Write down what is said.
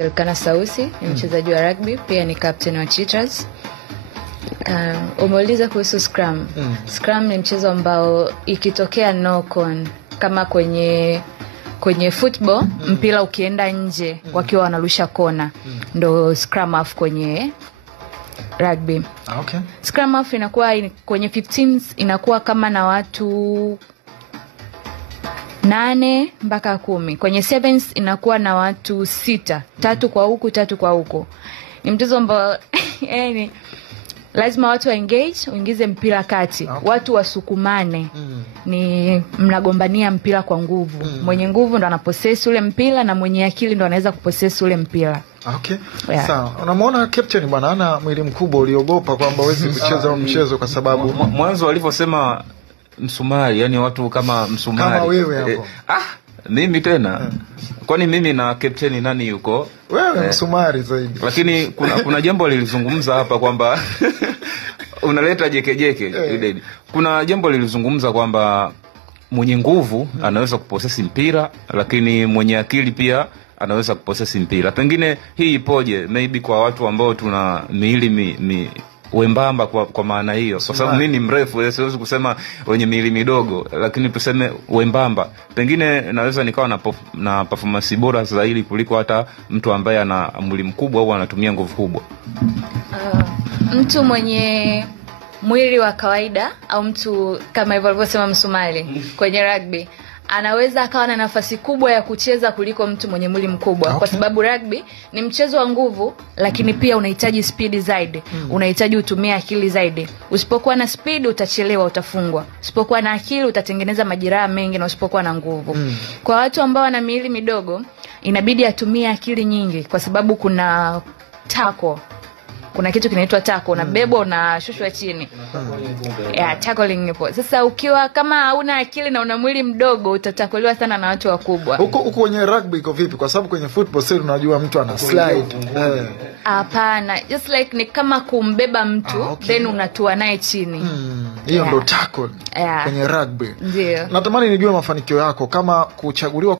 Elkana Sausi ni mchezaji wa rugby, pia ni captain wa Cheetahs. Umeuliza kuhusu scrum. Scrum ni mchezo ambao ikitokea knock on kama kwenye football, mpira ukienda nje wakiwa wanarusha kona, ndo scrum half kwenye rugby. Okay. Scrum half inakuwa kwenye 15 inakuwa kama na watu 8 mpaka 10. Kwenye 7 inakuwa na watu 6, 3 kwa huku 3 kwa huko. Ni mchezo ambao yani lazima watu wa uingize mpira kati. Okay. Watu wasukumane. Ni mnagombania mpira kwa nguvu. Mwenye nguvu ndo anapossess ule mpira na mwenye akili ndo anaweza kupossess ule mpira. Okay. Yeah. Sawa. Unamwona captain bwana ana mwili mkubwa, uliogopa kwamba hawezi kucheza mchezo kwa sababu mwanzo walivyosema msumari, yani watu kama msumari. Kama wewe hapo. Mimi tena. Kwani mimi na captain nani yuko? Wewe msumari zaidi. Lakini kuna jambo lilizungumza hapa kwamba unaleta jekejeke. Kuna jambo lilizungumza kwamba mwenye nguvu anaweza kuposesi mpira, lakini mwenye akili pia anaweza kuposesi mpira. Pengine hii ipoje? Maybe kwa watu ambao tuna miili wembamba kwa maana hiyo. Kwa sababu mimi ni mrefu, siwezi kusema wenye miili midogo, lakini tuseme wembamba. Pengine naweza nikawa na performance bora zaidi kuliko hata mtu ambaye ana mwili mkubwa au anatumia nguvu kubwa. Mtu mwenye mwili wa kawaida au mtu kama hivyo alivyosema msumari kwenye rugby anaweza akawa na nafasi kubwa ya kucheza kuliko mtu mwenye mwili mkubwa. Okay. Kwa sababu rugby ni mchezo wa nguvu, lakini pia unahitaji speed zaidi. Unahitaji utumie akili zaidi. Usipokuwa na speed utachelewa, utafungwa. Usipokuwa na akili utatengeneza majeraha mengi, na usipokuwa na nguvu. Kwa watu ambao wana miili midogo inabidi atumie akili nyingi, kwa sababu kuna kuna kitu kinaitwa tackle, na bebo na shushwa chini. Tackling ipo. Sasa ukiwa kama hauna akili na una mwili mdogo utatakoliwa sana na watu wakubwa. Huko kwenye rugby iko vipi? Kwa sababu kwenye football sasa unajua mtu ana slide. Hapana, just like ni kama kumbeba mtu then unatua naye chini. Hiyo ndo tackle kwenye rugby. Ndio. Natamani nijue mafanikio yako kama kuchaguliwa